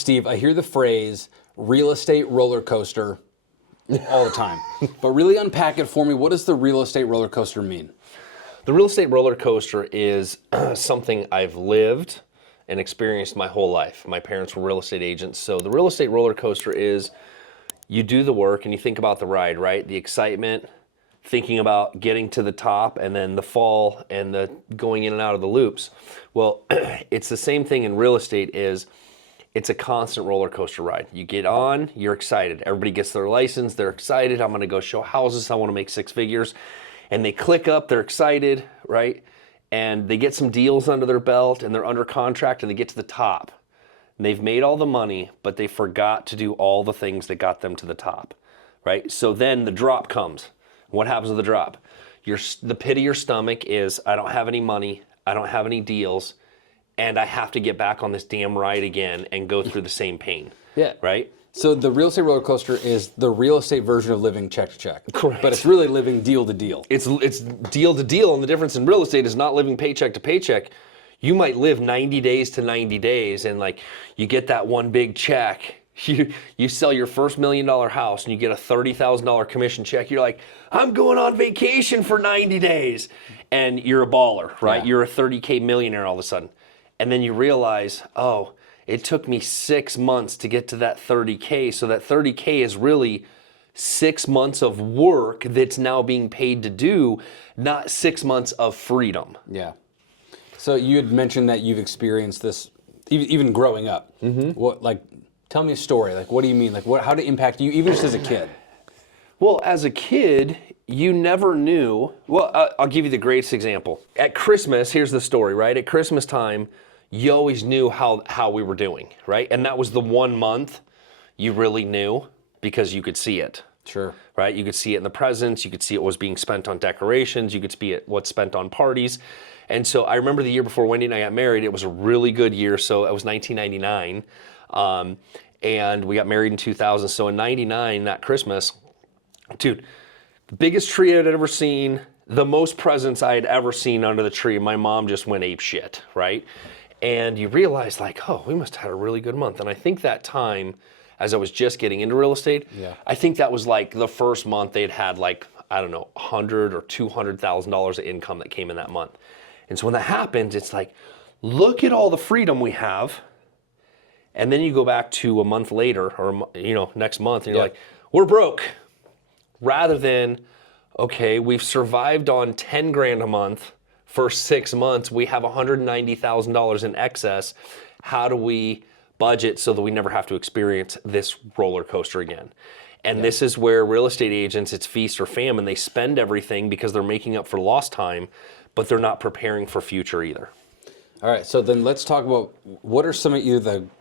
Steve, I hear the phrase real estate roller coaster all the time. But really unpack it for me. What does the real estate roller coaster mean? The real estate roller coaster is something I've lived and experienced my whole life. My parents were real estate agents. So the real estate roller coaster is you do the work and you think about the ride, right? The excitement, thinking about getting to the top, and then the fall and the going in and out of the loops. Well, it's the same thing in real estate. It's a constant roller coaster ride. You get on, you're excited. Everybody gets their license, they're excited. I'm gonna go show houses, I wanna make 6 figures. And they click up, they're excited, right? And they get some deals under their belt and they're under contract and they get to the top. And they've made all the money, but they forgot to do all the things that got them to the top, right? So then the drop comes. What happens with the drop? The pit of your stomach is, I don't have any money, I don't have any deals, and I have to get back on this damn ride again and go through the same pain. Yeah. Right? So the real estate roller coaster is the real estate version of living check to check. Correct. But it's really living deal to deal. It's deal to deal, and the difference in real estate is not living paycheck to paycheck. You might live 90 days to 90 days, and like you get that one big check. You sell your first $1 million house and you get a $30,000 commission check. You're like, I'm going on vacation for 90 days. And you're a baller, right? Yeah. You're a 30K millionaire all of a sudden. And then you realize, oh, it took me 6 months to get to that 30K. So that 30K is really 6 months of work that's now being paid to do, not 6 months of freedom. Yeah. So you had mentioned that you've experienced this even growing up. Mm-hmm. Tell me a story. Like, what do you mean? Like, how did it impact you, even just as a kid? Well, as a kid, you never knew. Well, I'll give you the greatest example. At Christmas, here's the story, right? At Christmas time, you always knew how we were doing, right? And that was the 1 month you really knew because you could see it. Sure. Right? You could see it in the presents. You could see it was being spent on decorations. You could see it what's spent on parties. And so I remember the year before Wendy and I got married, it was a really good year. So it was 1999. And we got married in 2000. So in 99, that Christmas, dude, the biggest tree I'd ever seen, the most presents I had ever seen under the tree. My mom just went ape shit, right? And you realize like, oh, we must have had a really good month. And I think that time, as I was just getting into real estate, I think that was like the first month they'd had like, I don't know, $100,000 or $200,000 of income that came in that month. And so when that happens, it's like, look at all the freedom we have. And then you go back to a month later or, next month and you're like, we're broke. Rather than, okay, we've survived on 10 grand a month for 6 months. We have $190,000 in excess. How do we budget so that we never have to experience this roller coaster again? And this is where real estate agents, it's feast or famine. They spend everything because they're making up for lost time, but they're not preparing for future either. All right, so then let's talk about what are some of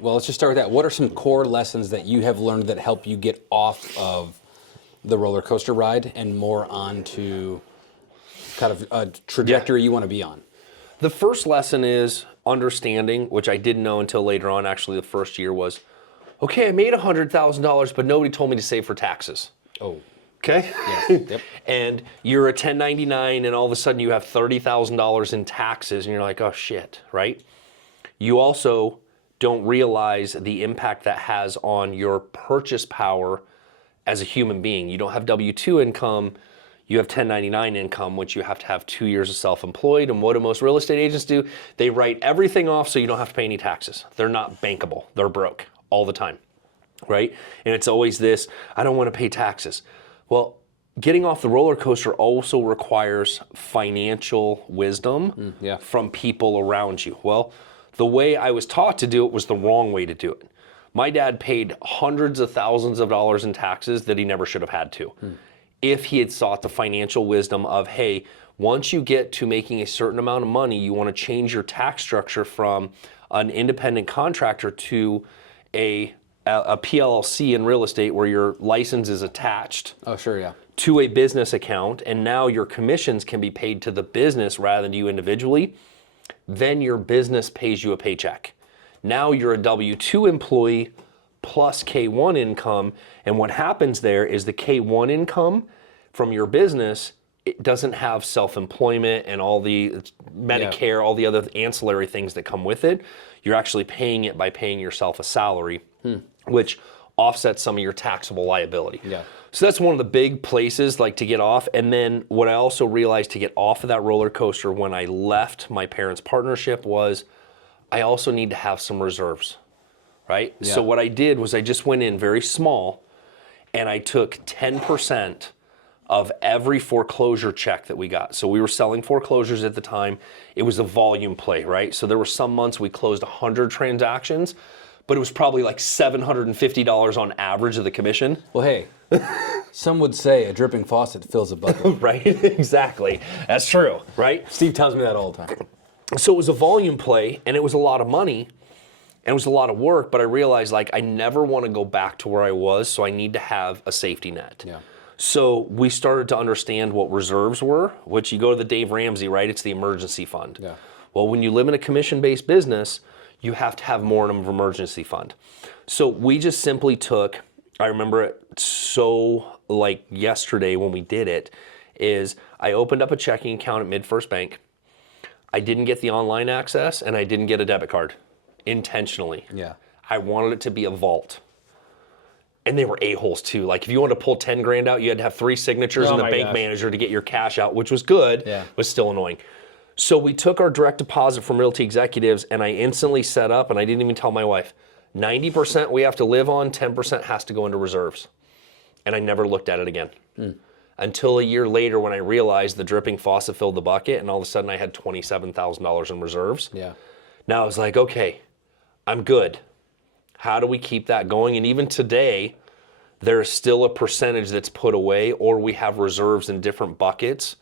let's just start with that. What are some core lessons that you have learned that help you get off of the roller coaster ride and more onto kind of a trajectory you want to be on? The first lesson is understanding, which I didn't know until later on, actually the first year was, okay, I made $100,000, but nobody told me to save for taxes. Oh. Okay? Yes. Yep. And you're a 1099 and all of a sudden you have $30,000 in taxes and you're like, oh shit, right? You also don't realize the impact that has on your purchase power as a human being. You don't have W-2 income, you have 1099 income, which you have to have 2 years of self-employed. And what do most real estate agents do? They write everything off so you don't have to pay any taxes. They're not bankable. They're broke all the time, right? And it's always this, I don't want to pay taxes. Well, getting off the roller coaster also requires financial wisdom from people around you. Well, the way I was taught to do it was the wrong way to do it. My dad paid hundreds of thousands of dollars in taxes that he never should have had to. If he had sought the financial wisdom of, hey, once you get to making a certain amount of money, you want to change your tax structure from an independent contractor to a PLLC in real estate where your license is attached to a business account, and now your commissions can be paid to the business rather than you individually, then your business pays you a paycheck. Now you're a W-2 employee plus K-1 income, and what happens there is the K-1 income from your business, it doesn't have self-employment and all the Medicare, all the other ancillary things that come with it. you're actually paying it by paying yourself a salary, which offsets some of your taxable liability. Yeah. So that's one of the big places like to get off. And then what I also realized to get off of that roller coaster when I left my parents' partnership was I also need to have some reserves, right? Yeah. So what I did was I just went in very small and I took 10% of every foreclosure check that we got. So we were selling foreclosures at the time. It was a volume play, right? So there were some months we closed 100 transactions, but it was probably like $750 on average of the commission. Well, hey, some would say a dripping faucet fills a bucket. Right? Exactly. That's true, right? Steve tells me that all the time. So it was a volume play and it was a lot of money and it was a lot of work, but I realized like I never want to go back to where I was, so I need to have a safety net. Yeah. So we started to understand what reserves were, which you go to the Dave Ramsey, right? It's the emergency fund. Yeah. Well, when you live in a commission-based business, you have to have more in an emergency fund. So we just simply took, I remember it so like yesterday when we did it, is I opened up a checking account at MidFirst Bank. I didn't get the online access and I didn't get a debit card intentionally. Yeah. I wanted it to be a vault. And they were a-holes too. Like if you wanted to pull 10 grand out, you had to have 3 signatures and the bank manager to get your cash out, which was good, but still annoying. So we took our direct deposit from Realty Executives and I instantly set up, and I didn't even tell my wife, 90% we have to live on, 10% has to go into reserves. And I never looked at it again. Until a year later when I realized the dripping faucet filled the bucket and all of a sudden I had $27,000 in reserves. Yeah. Now I was like, okay, I'm good. How do we keep that going? And even today, there's still a percentage that's put away, or we have reserves in different buckets.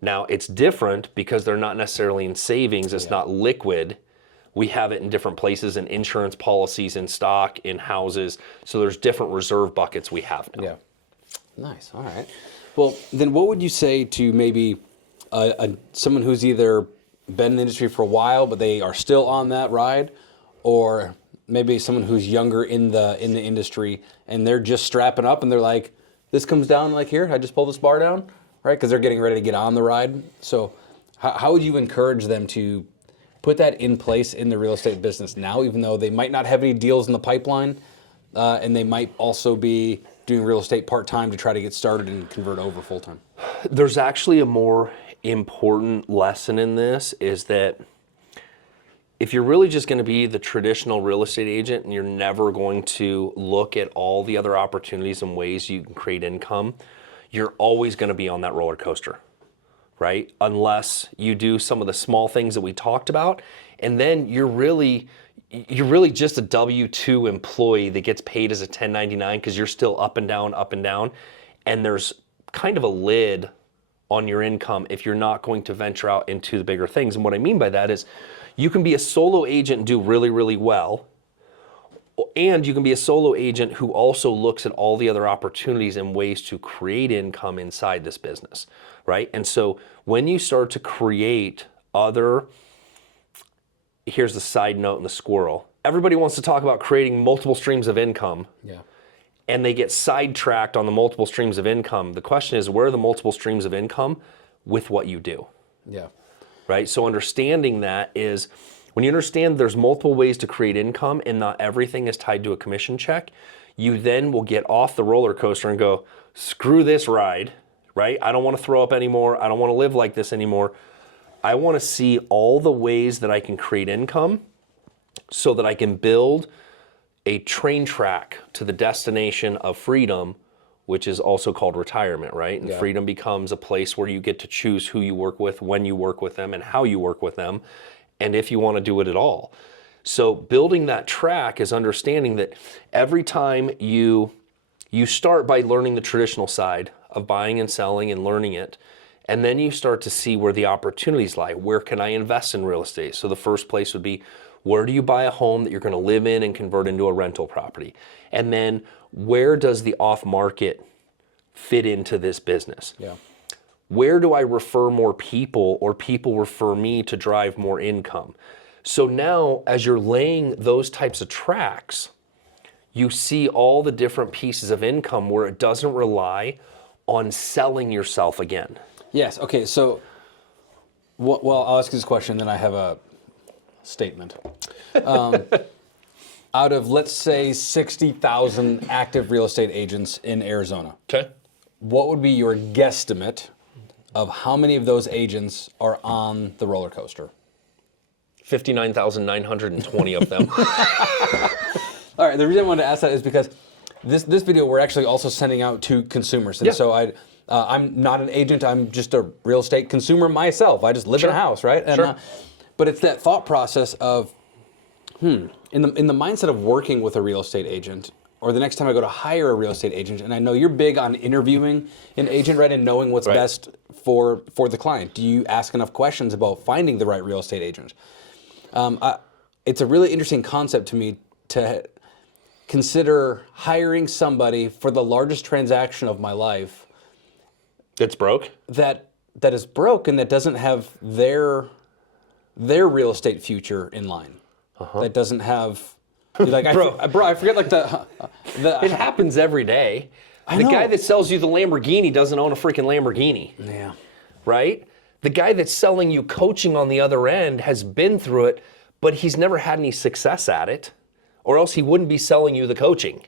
Now, it's different because they're not necessarily in savings. It's not liquid. We have it in different places, in insurance policies, in stock, in houses. So there's different reserve buckets we have now. Yeah. Nice. All right. Well, then what would you say to maybe someone who's either been in the industry for a while, but they are still on that ride, or maybe someone who's younger in the industry and they're just strapping up and they're like, this comes down like here, I just pull this bar down, right? Because they're getting ready to get on the ride. So how would you encourage them to put that in place in the real estate business now, even though they might not have any deals in the pipeline, and they might also be doing real estate part-time to try to get started and convert over full-time? There's actually a more important lesson in this, is that if you're really just going to be the traditional real estate agent and you're never going to look at all the other opportunities and ways you can create income, you're always going to be on that roller coaster, right? Unless you do some of the small things that we talked about, and then you're really just a W-2 employee that gets paid as a 1099 because you're still up and down, and there's kind of a lid on your income if you're not going to venture out into the bigger things. And what I mean by that is you can be a solo agent and do really, really well, and you can be a solo agent who also looks at all the other opportunities and ways to create income inside this business, right? And so when you start to create here's the side note in the squirrel. Everybody wants to talk about creating multiple streams of income. Yeah. And they get sidetracked on the multiple streams of income. The question is, where are the multiple streams of income with what you do? Yeah. Right? So understanding that is, when you understand there's multiple ways to create income and not everything is tied to a commission check, you then will get off the roller coaster and go, screw this ride, right? I don't want to throw up anymore. I don't want to live like this anymore. I want to see all the ways that I can create income so that I can build a train track to the destination of freedom, which is also called retirement, right? And freedom becomes a place where you get to choose who you work with, when you work with them, and how you work with them, and if you want to do it at all. So building that track is understanding that every time you start by learning the traditional side of buying and selling and learning it, and then you start to see where the opportunities lie. Where can I invest in real estate? So the first place would be, where do you buy a home that you're going to live in and convert into a rental property? And then where does the off-market fit into this business? Yeah. Where do I refer more people, or people refer me to drive more income? So now, as you're laying those types of tracks, you see all the different pieces of income where it doesn't rely on selling yourself again. Yes. Okay. So, well, I'll ask you this question, then I have a statement. Out of, let's say, 60,000 active real estate agents in Arizona, Okay. what would be your guesstimate of how many of those agents are on the roller coaster? 59,920 of them. All right, the reason I wanted to ask that is because this video we're actually also sending out to consumers. And Yeah. so I'm not an agent, I'm just a real estate consumer myself. I just live in a house, right? And, Sure. But it's that thought process of, in the mindset of working with a real estate agent, or the next time I go to hire a real estate agent, and I know you're big on interviewing an agent, right, and knowing what's Right. best for the client. Do you ask enough questions about finding the right real estate agent? It's a really interesting concept to me to consider hiring somebody for the largest transaction of my life It's broke? that is broke and that doesn't have their real estate future in line. That doesn't have, like, I forget like the It happens every day. I The know. guy that sells you the Lamborghini doesn't own a freaking Lamborghini, yeah. right? The guy that's selling you coaching on the other end has been through it, but he's never had any success at it, or else he wouldn't be selling you the coaching.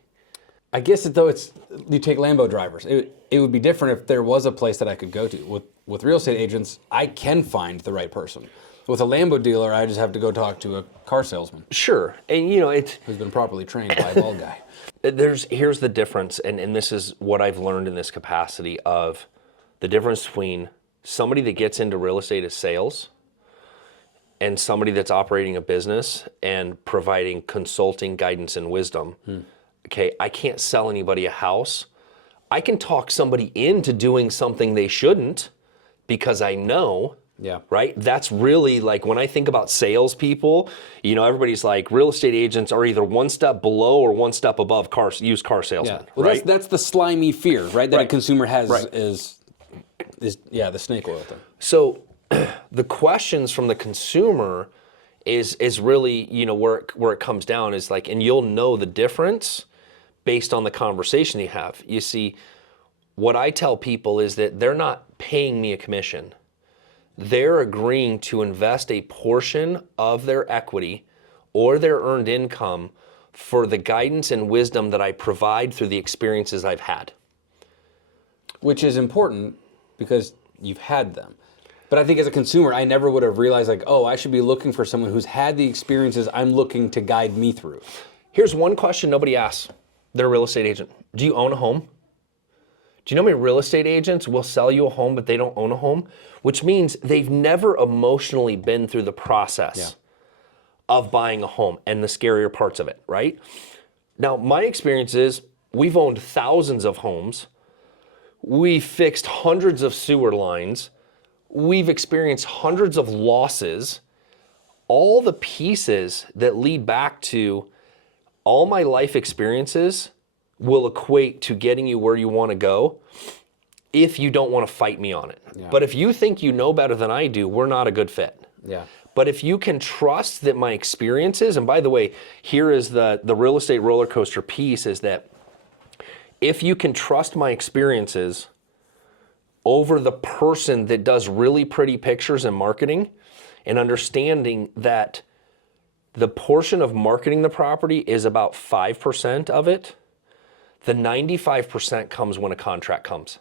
I guess you take Lambo drivers. It would be different if there was a place that I could go to. With real estate agents, I can find the right person. With a Lambo dealer, I just have to go talk to a car salesman Sure, and it's who's been properly trained by a bald guy. here's the difference, and this is what I've learned in this capacity of the difference between somebody that gets into real estate as sales and somebody that's operating a business and providing consulting, guidance, and wisdom. Okay, I can't sell anybody a house. I can talk somebody into doing something they shouldn't because I know. Yeah. Right? That's really like when I think about salespeople, everybody's like real estate agents are either one step below or one step above used car salesmen. Well, right? that's the slimy fear, right? That a Right. consumer has Right. is the snake oil thing. So the questions from the consumer is really, where it comes down is like, and you'll know the difference based on the conversation you have. You see, what I tell people is that they're not paying me a commission. They're agreeing to invest a portion of their equity or their earned income for the guidance and wisdom that I provide through the experiences I've had. Which is important because you've had them. But I think as a consumer, I never would have realized like, oh, I should be looking for someone who's had the experiences I'm looking to guide me through. Here's one question nobody asks. They're a real estate agent. Do you own a home? Do you know how many real estate agents will sell you a home, but they don't own a home? Which means they've never emotionally been through the process of buying a home and the scarier parts of it, right? Now, my experience is we've owned thousands of homes. We've fixed hundreds of sewer lines. We've experienced hundreds of losses. All the pieces that lead back to all my life experiences will equate to getting you where you want to go if you don't want to fight me on it. Yeah. But if you think you know better than I do, we're not a good fit. Yeah. But if you can trust that my experiences, and by the way, here is the real estate roller coaster piece, is that if you can trust my experiences over the person that does really pretty pictures and marketing, and understanding that the portion of marketing the property is about 5% of it, the 95% comes when a contract comes.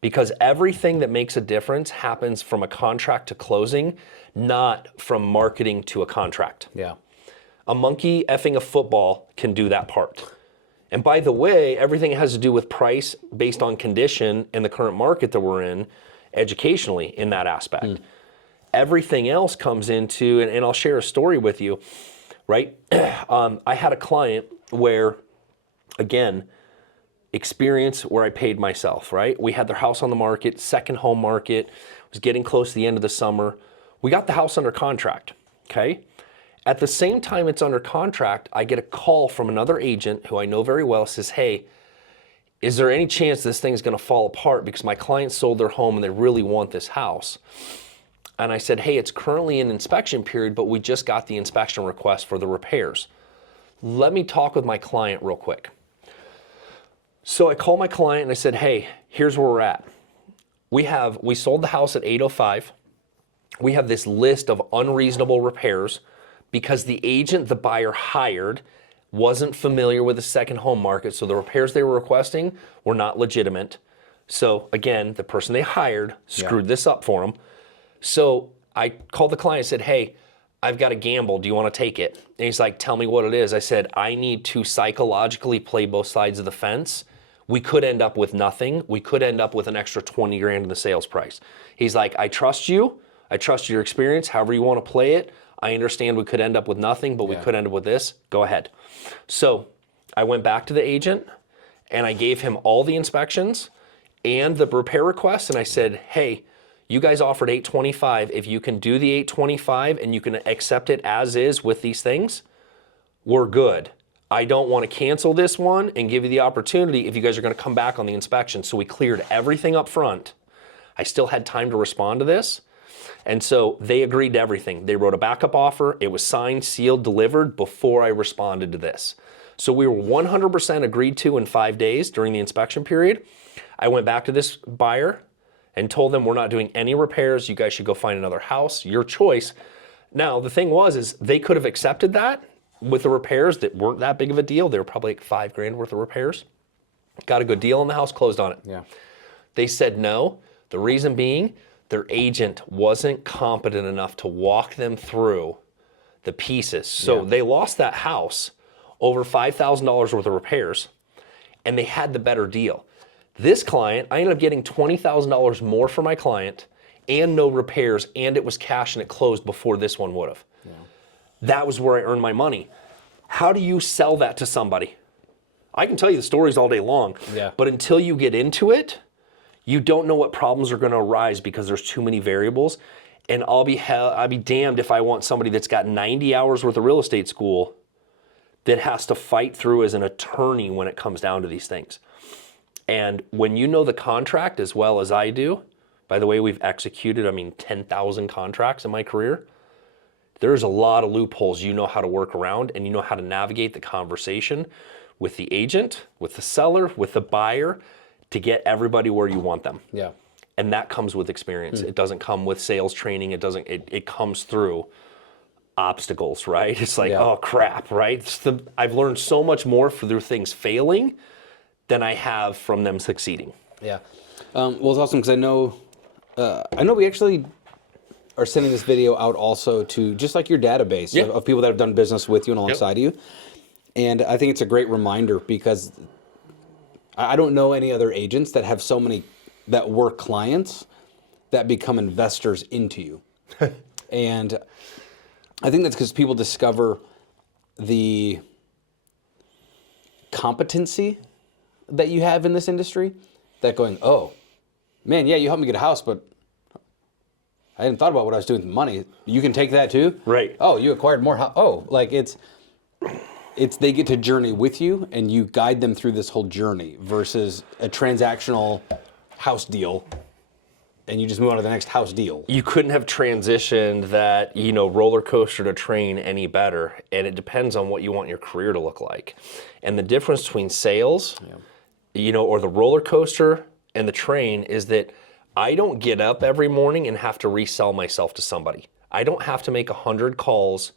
Because everything that makes a difference happens from a contract to closing, not from marketing to a contract. Yeah. A monkey effing a football can do that part. And by the way, everything has to do with price based on condition in the current market that we're in, educationally in that aspect. Everything else comes into, and I'll share a story with you, right? I had a client where, again, experience where I paid myself, right? We had their house on the market, second home market, it was getting close to the end of the summer. We got the house under contract, okay? At the same time it's under contract, I get a call from another agent who I know very well, says, hey, is there any chance this thing's gonna fall apart because my client sold their home and they really want this house? And I said, hey, it's currently in inspection period, but we just got the inspection request for the repairs. Let me talk with my client real quick. So I called my client and I said, hey, here's where we're at. We sold the house at 805. We have this list of unreasonable repairs because the agent the buyer hired wasn't familiar with the second home market, so the repairs they were requesting were not legitimate. So again, the person they hired screwed this up for them. So I called the client and said, hey, I've got a gamble. Do you want to take it? And he's like, tell me what it is. I said, I need to psychologically play both sides of the fence. We could end up with nothing. We could end up with an extra 20 grand in the sales price. He's like, I trust you. I trust your experience. However you want to play it. I understand we could end up with nothing, but we could end up with this. Go ahead. So I went back to the agent and I gave him all the inspections and the repair requests. And I said, hey, you guys offered $825. If you can do the $825 and you can accept it as is with these things, we're good. I don't want to cancel this one and give you the opportunity if you guys are going to come back on the inspection. So we cleared everything up front. I still had time to respond to this. And so they agreed to everything. They wrote a backup offer. It was signed, sealed, delivered before I responded to this. So we were 100% agreed to in 5 days during the inspection period. I went back to this buyer and told them we're not doing any repairs. You guys should go find another house, your choice. Now, the thing is they could have accepted that with the repairs that weren't that big of a deal. They were probably like $5 grand worth of repairs. Got a good deal on the house, closed on it. Yeah. They said no. The reason being, their agent wasn't competent enough to walk them through the pieces. So they lost that house, over $5,000 worth of repairs, and they had the better deal. This client, I ended up getting $20,000 more for my client and no repairs, and it was cash and it closed before this one would have. Yeah. That was where I earned my money. How do you sell that to somebody? I can tell you the stories all day long, but until you get into it, you don't know what problems are going to arise because there's too many variables. And I'll be damned if I want somebody that's got 90 hours worth of real estate school that has to fight through as an attorney when it comes down to these things. And when you know the contract as well as I do, by the way, we've executed, 10,000 contracts in my career. There's a lot of loopholes you know how to work around, and you know how to navigate the conversation with the agent, with the seller, with the buyer to get everybody where you want them. Yeah. And that comes with experience. It doesn't come with sales training. It comes through obstacles, right? It's like, oh crap, right? I've learned so much more through things failing than I have from them succeeding. Yeah. Well, it's awesome because I know we actually are sending this video out also to just like your database of people that have done business with you and alongside you. And I think it's a great reminder because I don't know any other agents that have so many that were clients that become investors into you. And I think that's because people discover the competency that you have in this industry, that going, oh, man, yeah, you helped me get a house, but I hadn't thought about what I was doing with the money. You can take that too? Right. Oh, you acquired more house. Oh, like it's they get to journey with you and you guide them through this whole journey versus a transactional house deal and you just move on to the next house deal. You couldn't have transitioned that, roller coaster to train any better. And it depends on what you want your career to look like. And the difference between sales, or the roller coaster and the train is that I don't get up every morning and have to resell myself to somebody. I don't have to make 100 calls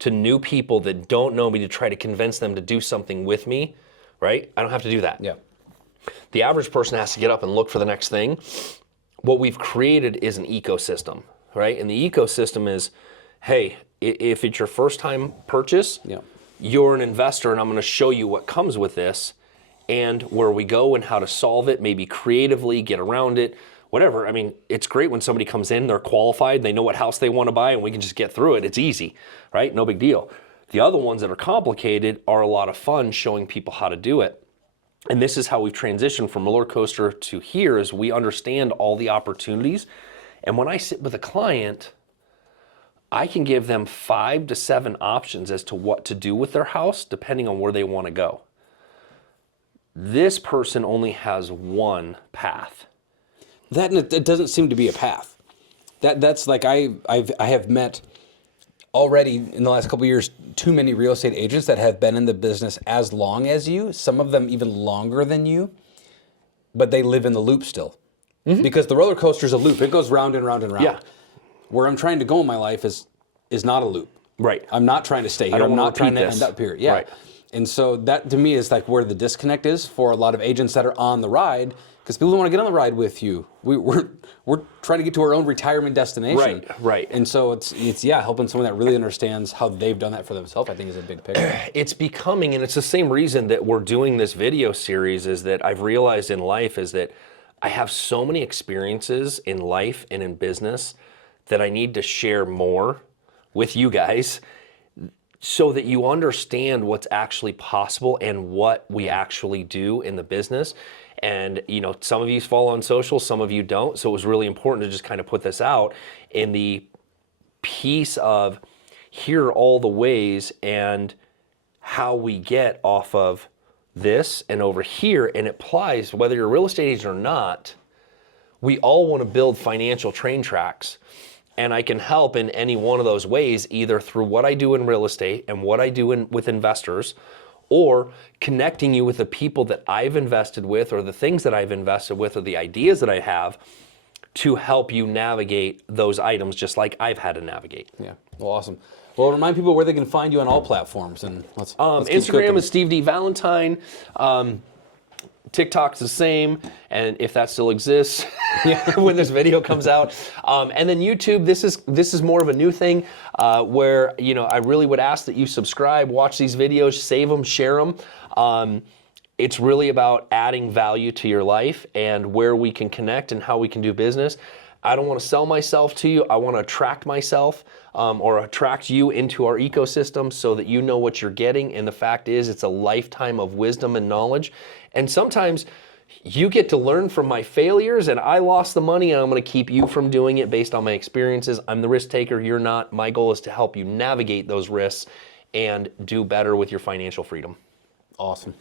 to new people that don't know me to try to convince them to do something with me, right? I don't have to do that. Yeah. The average person has to get up and look for the next thing. What we've created is an ecosystem, right? And the ecosystem is, hey, if it's your first time purchase, you're an investor and I'm going to show you what comes with this and where we go and how to solve it, maybe creatively get around it, whatever. It's great when somebody comes in, they're qualified, they know what house they want to buy and we can just get through it. It's easy, right? No big deal. The other ones that are complicated are a lot of fun showing people how to do it. And this is how we've transitioned from roller coaster to here is we understand all the opportunities. And when I sit with a client, I can give them 5 to 7 options as to what to do with their house, depending on where they want to go. This person only has one path. It doesn't seem to be a path. That's like I have met already in the last couple of years too many real estate agents that have been in the business as long as you, some of them even longer than you, but they live in the loop still. Mm-hmm. Because the roller coaster is a loop. It goes round and round and round. Yeah. Where I'm trying to go in my life is not a loop. Right. I'm not trying to stay here. don't I'm wanna not trying to repeat end this. up here. Yeah. Right. And so that to me is like where the disconnect is for a lot of agents that are on the ride, because people don't want to get on the ride with you. We're trying to get to our own retirement destination. Right. And so it's helping someone that really understands how they've done that for themselves, I think, is a big picture. It's becoming, and it's the same reason that we're doing this video series, is that I've realized in life is that I have so many experiences in life and in business that I need to share more with you guys so that you understand what's actually possible and what we actually do in the business. And some of you follow on social, some of you don't. So it was really important to just kind of put this out in the piece of here are all the ways and how we get off of this and over here. And it applies whether you're a real estate agent or not. We all want to build financial train tracks. And I can help in any one of those ways, either through what I do in real estate and what I do with investors, or connecting you with the people that I've invested with, or the things that I've invested with, or the ideas that I have to help you navigate those items just like I've had to navigate. Yeah. Well, awesome. Well, remind people where they can find you on all platforms, and let's keep Instagram cooking. is Steve D. Valentine. TikTok's the same, and if that still exists when this video comes out. And then YouTube, this is more of a new thing where I really would ask that you subscribe, watch these videos, save them, share them. It's really about adding value to your life and where we can connect and how we can do business. I don't want to sell myself to you. I want to attract myself or attract you into our ecosystem so that you know what you're getting. And the fact is, it's a lifetime of wisdom and knowledge. And sometimes you get to learn from my failures, and I lost the money, and I'm going to keep you from doing it based on my experiences. I'm the risk taker. You're not. My goal is to help you navigate those risks and do better with your financial freedom. Awesome.